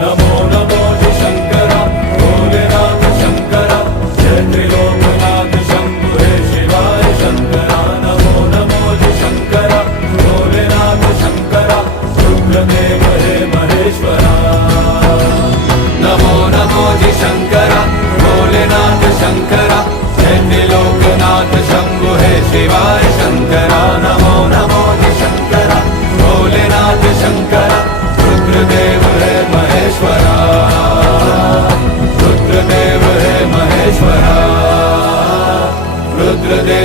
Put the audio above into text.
नमो नमो जी शंकरा भोलेनाथ शंकरा जय त्रिलोकनाथ शंभु हे शिवाय शंकरा नमो नमो जी शंकरा भोलेनाथ शंकरा रुद्रदेव हे महेश्वरा नमो नमो जी शंकरा भोलेनाथ शंकरा जय त्रिलोकनाथ शंभु हे शिवाय शंकरा नमो नमो जी शंकरा भोलेनाथ शंकरा रुद्रदेव हे महेश्वरा रुद्रदेव हे महेश्वरा रुद्रदेव